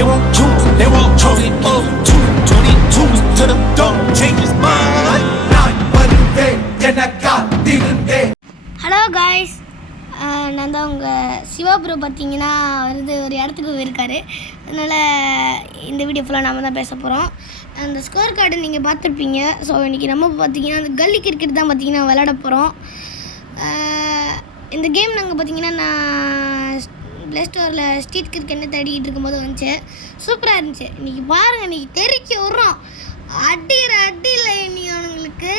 they won't choose, they won't choose it. 22 to the door, change his mind. நான் வருவேன் என காத்திருந்தேன். Hello guys, நான் தான் உங்கள் சிவா ப்ரோ. பார்த்தீங்கன்னா ஒரு இடத்துக்கு போயிருக்காரு. அதனால் இந்த வீடியோ ஃபுல்லாக நம்ம தான் பேச போகிறோம். அந்த ஸ்கோர் கார்டு நீங்கள் பார்த்துருப்பீங்க. ஸோ இன்றைக்கி நம்ம பார்த்தீங்கன்னா அந்த கல்லி கிரிக்கெட் தான் பார்த்தீங்கன்னா விளையாட போகிறோம். இந்த கேம் நாங்கள் பார்த்தீங்கன்னா நான் ப்ளே ஸ்டோரில் ஸ்ட்ரீட் கிரிக்கெட்னு தேடிக்கிட்டு இருக்கும்போது வந்துச்சு. சூப்பராக இருந்துச்சு. இன்றைக்கி பாருங்கள், இன்றைக்கி தெரிக்க விட்றோம். அடியில் இனி அவனுங்களுக்கு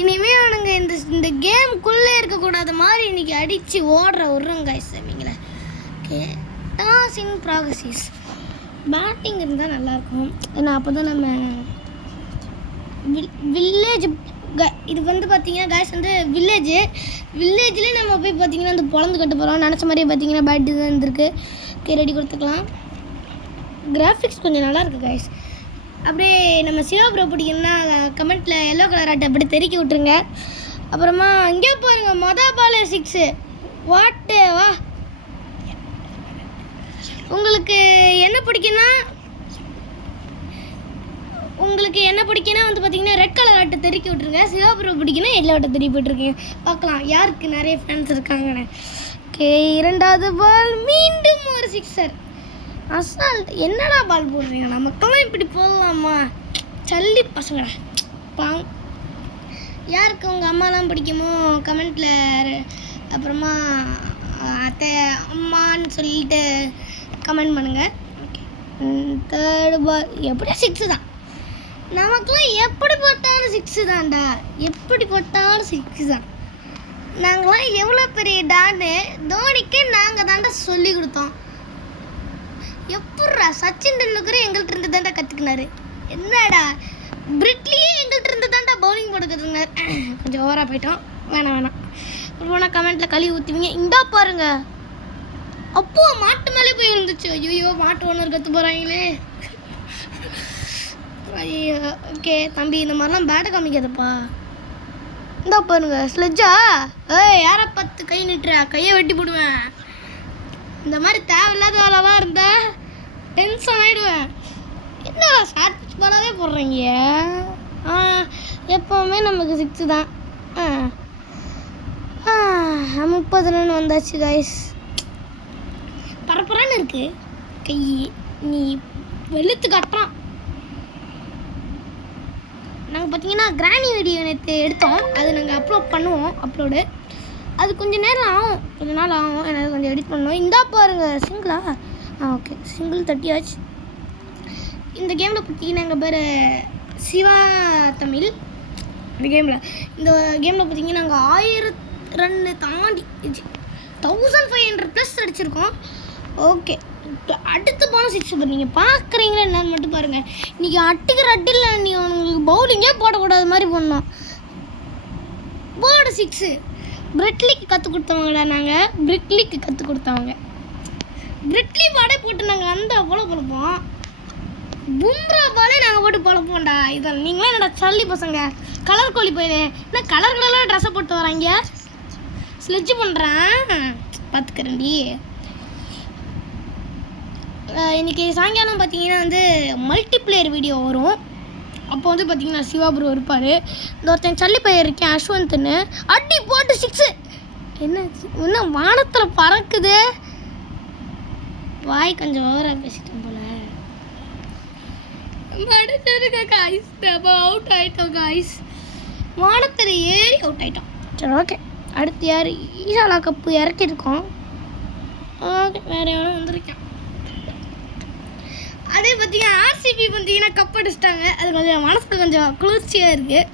இனிமேல் அவனுங்க இந்த கேமுக்குள்ளே இருக்கக்கூடாத மாதிரி இன்றைக்கி அடித்து விட்றோம் காய்ஸ். அவங்கள okay, toss in progress. Batting இருந்தால் நல்லாயிருக்கும். ஏன்னா அப்போ தான் நம்ம வில்லேஜ் இது வந்து பார்த்திங்கன்னா காய்ஸ் வந்து வில்லேஜ்லேயே நம்ம போய் பார்த்திங்கன்னா அந்த பொழந்து கட்ட போகிறோம். நினச்ச மாதிரியே பார்த்திங்கன்னா பேட்டு தான் இருந்திருக்கு. ஓகே, ரெடி கொடுத்துக்கலாம். கிராஃபிக்ஸ் கொஞ்சம் நல்லாயிருக்கு காய்ஸ். அப்படியே நம்ம சிவா ப்ரோ பிடிக்கணும்னா கமெண்ட்டில் எல்லோ கலர் ஆட்டை அப்படி தெறிக்க விட்ருங்க. அப்புறமா இங்கே பாருங்கள், பால் 6 வாட்டு வா. உங்களுக்கு என்ன பிடிக்குன்னா வந்து பார்த்தீங்கன்னா ரெட் கலர் ஆட்டை தெறிக்க விட்ருங்க. சிவா ப்ரோ பிடிக்குன்னா எல்லோ ஆட்டை தெறிக்க விட்ருக்கீங்க. பார்க்கலாம் யாருக்கு நிறைய ஃபேன்ஸ் இருக்காங்கன்னு. ஓகே, 2வது பால் மீண்டும் ஒரு 6. அசால்ட். என்னடா பால் போடுறீங்க? நமக்கெல்லாம் இப்படி போடலாமா? சல்லி பசங்க பாங். யாருக்கு உங்கள் அம்மாலாம் பிடிக்குமோ கமெண்ட்டில் அப்புறமா அத்தை அம்மான்னு சொல்லிட்டு கமெண்ட் பண்ணுங்கள். ஓகே, 3rd பால் எப்படியா 6 தான். நமக்கெலாம் எப்படி போட்டாலும் 6 தான்டா. எப்படி போட்டாலும் 6 தான். நாங்களாம் எவ்வளோ பெரிய டான்னு தோனிக்கு நாங்கள் தாண்டா சொல்லி கொடுத்தோம். எப்பட்றா சச்சின் டெண்டுல்கர் எங்கள்கிட்ட இருந்து தாண்டா கற்றுக்கினாரு. என்னடா பிரிட்லியே எங்கள்கிட்ட இருந்து தாண்டா பவுலிங் போட கற்றுக்கினார். கொஞ்சம் ஓவராக போயிட்டோம். வேணாம் போனால் கமெண்ட்டில் கழுவி ஊற்றுவீங்க. இந்தா பாருங்க, அப்போ மாட்டு மேலே போய் இருந்துச்சு. ஐயோ, மாட்டு ஓனர் கற்று போகிறாங்களே. ஐயோ. ஓகே தம்பி, இந்த மாதிரிலாம் பேட்டை காமிக்காதப்பா. இந்தா பாருங்க, ஸ்லெட்ஜா. யாரை பார்த்து கை நிட்டுற? கையை வெட்டி போடுவேன். இந்த மாதிரி தேவையில்லாத வேலைலாம் இருந்தால் டென்ஷன் ஆகிடுவேன். என்ன ஷார்ட் பாலாகவே போடுறீங்க? எப்போவுமே நமக்கு 6 தான். 30 ரன் வந்தாச்சு காய்ஸ். பரப்புறான்னு இருக்கு கை. நீ வெளுத்து கட்டுறான். நாங்கள் பார்த்தீங்கன்னா கிராணி வீடியோ நேற்று எடுத்தோம். அது நாங்கள் அப்லோட் பண்ணுவோம். அது கொஞ்சம் நாள் ஆகும். எனக்கு கொஞ்சம் எடிட் பண்ணுவோம். இந்தா பாருங்கள், சிங்கிளா? ஓகே, சிங்கிள் 30 ஆச்சு. இந்த கேமில் பார்த்தீங்கன்னா எங்கள் பேர் சிவா தமிழ். இந்த கேமில் பார்த்தீங்கன்னா நாங்கள் 1000 ரன்னு தாண்டி 1500+ அடிச்சிருக்கோம். ஓகே, அடுத்த பாலும் 6. நீங்கள் பார்க்குறீங்களா என்னன்னு மட்டும் பாருங்கள். இன்றைக்கி அடியில் நீங்கள் உங்களுக்கு பவுலிங்கே போடக்கூடாத மாதிரி பண்ணோம். போர்டு 6. பிரிட்லிக்கு கற்றுக் கொடுத்தவங்கடா. நாங்கள் பிரிட்லிக்கு கற்றுக் கொடுத்தவங்க. பிரிட்லி பாடே போட்டு நாங்கள் அந்த போல பழப்போம். பும்ரா பாலே நாங்கள் போட்டு பழப்போம்டா. இதில் நீங்களே என்னடா சல்லி பசங்க, கலர் கோழி போயிடு. என்ன கலர் ட்ரெஸ்ஸை போட்டு வராங்க? ஸ்லெட்ஜ் பண்ணுறேன் பார்த்துக்கிறேன்டி. இன்றைக்கி சாயங்காலம் பார்த்தீங்கன்னா வந்து மல்டிப்ளேயர் வீடியோ வரும். அப்போ வந்து பார்த்தீங்கன்னா சிவா ப்ரோ இருப்பார். இந்த ஒருத்தன் சல்லி பையன் இருக்கேன் அஸ்வந்த்னு, அடி போட்டு 6. இன்னும் வானத்தில் பறக்குது. வாய் கொஞ்சம் ஓவராக பேசிட்டேன் போல. காய்ஸ் அவுட் ஆகிட்டோம் காய்ஸ். வானத்தில் ஏறி அவுட் ஆகிட்டோம். சரி, ஓகே. அடுத்து யார்? ஈசாலா கப்பு இறக்கியிருக்கோம். ஓகே, வேறு எவனும் வந்திருக்கேன். அதே பார்த்தீங்கன்னா ஆர்சிபி பார்த்தீங்கன்னா கப் அடிச்சிட்டாங்க. அது கொஞ்சம் மனசுக்கு கொஞ்சம் குளிர்ச்சியாக இருக்குது.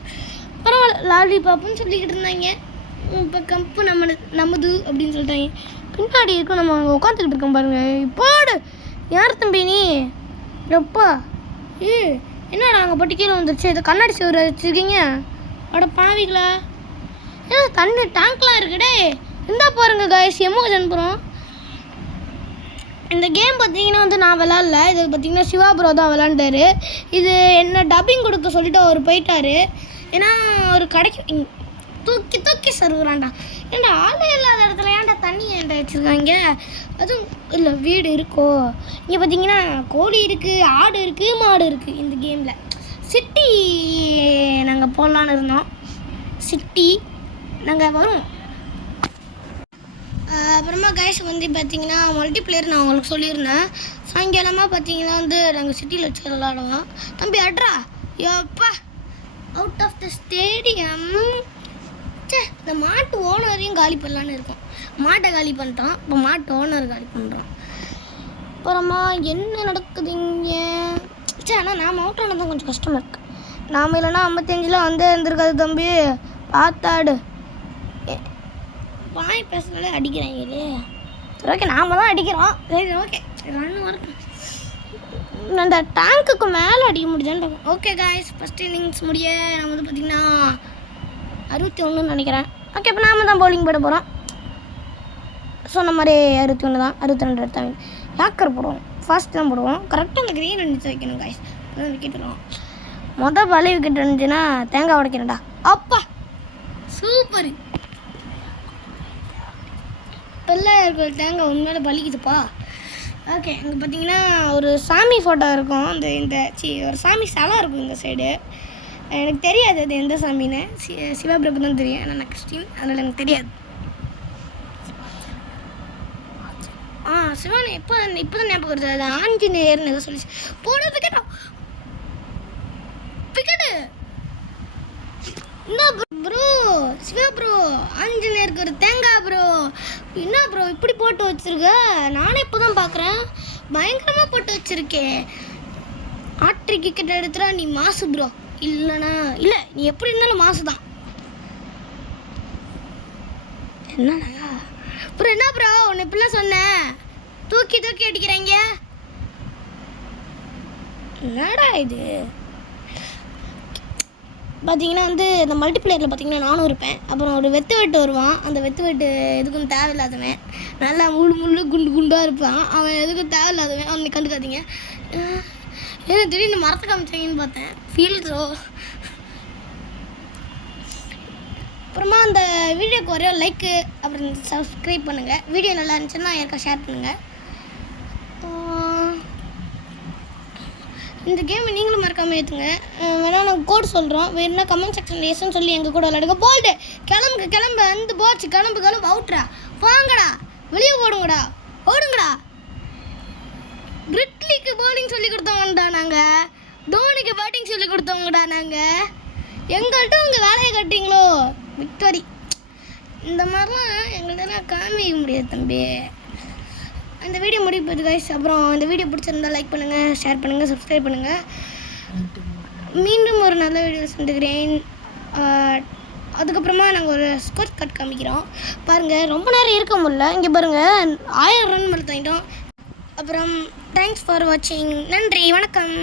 பரவாயில்ல, லாலி பாப்புன்னு சொல்லிக்கிட்டு இருந்தாங்க. இப்போ கப்பு நம்மது அப்படின்னு சொல்லிட்டாங்க. பின்னாடி இருக்கும், நம்ம அங்கே உட்காந்துக்கிட்டு இருக்கோம் பாருங்கள். இப்போடு யார் தம்பி நீ? எப்பா என்னடா அங்கே போட்டு கீழே வந்துருச்சு. இதை கண்ணாடி சோறு வச்சுருக்கீங்க. அட பாவிங்களா, ஏன்னா தண்ணி டேங்க்லாம் இருக்குடே. இருந்தா பாருங்கள் காய்ஸ், எமோஜன் போகிறோம். இந்த கேம் பார்த்தீங்கன்னா வந்து நான் விளாட்ல. இது பார்த்தீங்கன்னா சிவா ப்ரோ தான் விளாண்டாரு. இது என்ன டப்பிங் கொடுக்க சொல்லிட்டு அவர் போயிட்டார். ஏன்னா அவர் கடைக்கு தூக்கி தூக்கி சருகுறான்டா. ஏன்டா ஆளே இல்லாத இடத்துல ஏன்டா தண்ணி ஏன்டா வச்சுருக்காங்க? அதுவும் இல்லை வீடு இருக்கோ. இங்கே பார்த்தீங்கன்னா கோழி இருக்குது, ஆடு இருக்குது, மாடு இருக்குது. இந்த கேமில் சிட்டி நாங்கள் போடலான்னு இருந்தோம். சிட்டி நாங்கள் வரோம். அப்புறமா கைஸ் வந்து பார்த்தீங்கன்னா மல்டிப்ளேயர் நான் உங்களுக்கு சொல்லியிருந்தேன். சாயங்காலமாக பார்த்தீங்கன்னா வந்து நாங்கள் சிட்டியில் வச்சு விளாடுவோம். தம்பி அட்ரா யோப்பா அவுட் ஆஃப் த ஸ்டேடியம். சே இந்த மாட்டு ஓனரையும் காலி பண்ணலான்னு இருக்கோம். மாட்டை காலி பண்ணிட்டோம், இப்போ மாட்டு ஓனர் காலி பண்ணுறோம். அப்புறமா என்ன நடக்குது இங்கே? சே ஆனால் நாம் அவுட் ஆனதான் கொஞ்சம் கஷ்டமாக இருக்குது. நாம் இல்லைன்னா 55 வந்து இருந்திருக்காது தம்பி. பார்த்தாடு வாய் பேசுனாலே அடிக்கிறாங்களே. சரி ஓகே நாம் தான் அடிக்கிறோம். சரி ஓகே ரன்னு வரட்டும். அந்த டேங்க்குக்கு மேலே அடிக்க முடியுதான்னு பார்ப்போம். ஓகே காய்ஸ் ஃபஸ்ட் இன்னிங்ஸ் முடிய நம்ம வந்து பார்த்திங்கன்னா 61 நினைக்கிறேன். ஓகே இப்போ நாம் தான் பவுலிங் போட போகிறோம். சொன்ன மாதிரி 61 தான், 62 எடுத்தாங்க. யாக்கர் போடுவோம், ஃபாஸ்ட் தான் போடுவோம். கரெக்டாக அந்த க்ரீன் அடிச்சு வைக்கணும் காய்ஸ், அதான் விக்கெட் விடுவோம். மொதல் பாலே விக்கெட் இருந்துச்சுன்னா தேங்காய் உடைக்கிறேன்டா. அப்பா சூப்பர். இப்போல்லாம் இருக்கிற தேங்காய் உண்மையில பலிக்குதுப்பா. ஓகே இங்கே பார்த்தீங்கன்னா ஒரு சாமி ஃபோட்டோ இருக்கும். ஒரு சாமி சிலை இருக்கும் இந்த சைடு. எனக்கு தெரியாது அது எந்த சாமின்னு. சிவபிரபு தான் தெரியும், ஆனால் நான் கிறிஸ்டின், அதனால் எனக்கு தெரியாது. சிவன் இப்போ தான் ஞாபகம் வருது. அது ஆஞ்சநேயர்னு எதோ சொல்லி போட விக்கெட்டா விக்கெட்டு. என்ன ப்ரோ சிவா ப்ரோ, ஆஞ்சநேயருக்கு ஒரு தேங்காய் ப்ரோ. என்ன ப்ரோ இப்படி போட்டு வச்சுருக்க? நானே இப்போ தான் பார்க்குறேன். பயங்கரமாக போட்டு வச்சுருக்கேன். ஆட்ரிக் விக்கெட் எடுத்துட்டா நீ மாசு ப்ரோ. இல்லைண்ணா இல்லை, நீ எப்படி இருந்தாலும் மாசு தான். என்னடா ப்ரோ, என்ன ப்ரோ உன்னை இப்படிலாம் சொன்னேன்? தூக்கி தூக்கி அடிக்கிறாங்க. என்னடா இது? பார்த்தீங்கன்னா வந்து இந்த மல்டிப்ளேயரில் பார்த்தீங்கன்னா நானும் இருப்பேன். அப்புறம் ஒரு வெட்டு வருவான். அந்த வெட்டு எதுக்கும் தேவையில்லாதவன், நல்லா முள்ளு குண்டாக இருப்பான். அவன் எதுக்கும் தேவையில்லாதவன், அவனை கண்டுக்காதீங்க. ஏன்னா திடீர்னு மரத்தை காமிச்சாங்கன்னு பார்த்தேன். ஃபீல்ட்ஸோ அப்புறமா அந்த வீடியோக்கு ஒரே லைக்கு அப்புறம் சப்ஸ்கிரைப் பண்ணுங்கள். வீடியோ நல்லா இருந்துச்சுன்னா யாருக்கா ஷேர் பண்ணுங்கள். இந்த கேமை நீங்களும் மறக்காமல் ஏற்றுங்க. வேணால் நாங்கள் கோட் சொல்கிறோம். வேணுன்னா கமெண்ட் செக்ஷனில் எஸ்ன்னு சொல்லி எங்கள் கூட விளையாடுங்க. போல்டு கிளம்பு அந்த போச்சு. கிளம்பு அவுட்ரா. போங்கடா வெளியே போடுங்கடா, ஓடுங்கடா. பிரிட்லிக்கு பவுலிங் சொல்லி கொடுத்தவங்கடா நாங்கள். தோனிக்கு பேட்டிங் சொல்லி கொடுத்தவங்கடா நாங்கள். எங்கள்கிட்ட உங்கள் வேலையை கட்டிங்களோ விக்டரி. இந்த மாதிரிலாம் எங்கள்கிட்ட காமிக்க முடியாது தம்பி. இந்த வீடியோ முடிவு போகுது கைஸ். அப்புறம் இந்த வீடியோ பிடிச்சிருந்தா லைக் பண்ணுங்கள், ஷேர் பண்ணுங்கள், சப்ஸ்கிரைப் பண்ணுங்கள். மீண்டும் ஒரு நல்ல வீடியோ சந்திக்கிறேன். அதுக்கப்புறமா நாங்கள் ஒரு ஸ்கோர் கார்டு காமிக்கிறோம் பாருங்கள். ரொம்ப நேரம் இருக்க முடியல. இங்கே பாருங்கள் 1000 ரன் மேலே தாங்கிட்டோம். அப்புறம் தேங்க்ஸ் ஃபார் வாட்சிங். நன்றி, வணக்கம்.